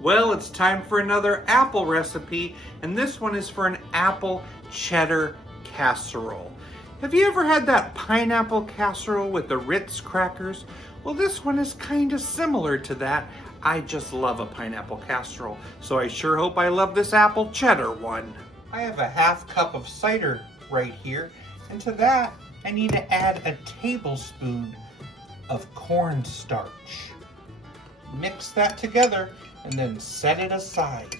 Well, it's time for another apple recipe, and this one is for an apple cheddar casserole. Have you ever had that pineapple casserole with the Ritz crackers? Well, this one is kind of similar to that. I just love a pineapple casserole, so I sure hope I love this apple cheddar one. I have a half cup of cider right here, and to that I need to add a tablespoon of cornstarch. Mix that together and then set it aside.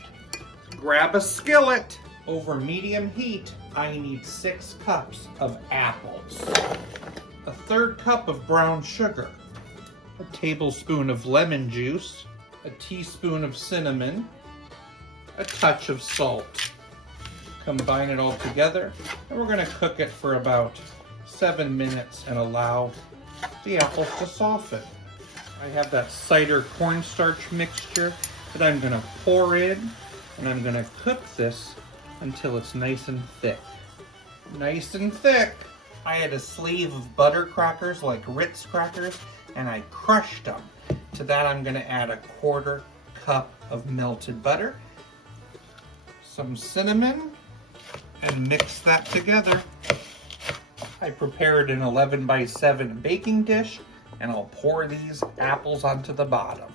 Grab a skillet. Over medium heat, I need 6 cups of apples, a third cup of brown sugar, a tablespoon of lemon juice, a teaspoon of cinnamon, a touch of salt. Combine it all together, and we're going to cook it for about 7 minutes and allow the apples to soften. I have that cider cornstarch mixture that I'm going to pour in, and I'm going to cook this until it's nice and thick. Nice and thick. I had a sleeve of butter crackers like Ritz crackers, and I crushed them. To that I'm going to add a 1/4 cup of melted butter, some cinnamon, and mix that together. I prepared an 11x7 baking dish, and I'll pour these apples onto the bottom.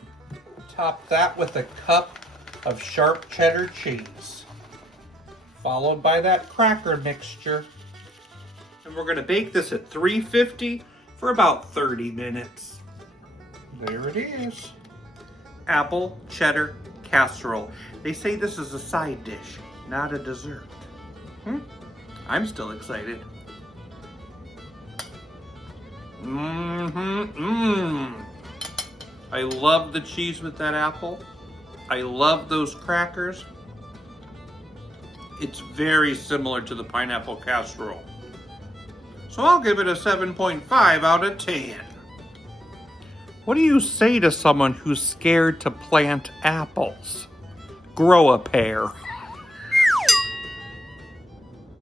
Top that with a cup of sharp cheddar cheese, followed by that cracker mixture. And we're going to bake this at 350 for about 30 minutes. There it is. Apple cheddar casserole. They say this is a side dish, not a dessert. I'm still excited. I love the cheese with that apple. I love those crackers. It's very similar to the pineapple casserole. So I'll give it a 7.5 out of 10. What do you say to someone who's scared to plant apples? Grow a pair.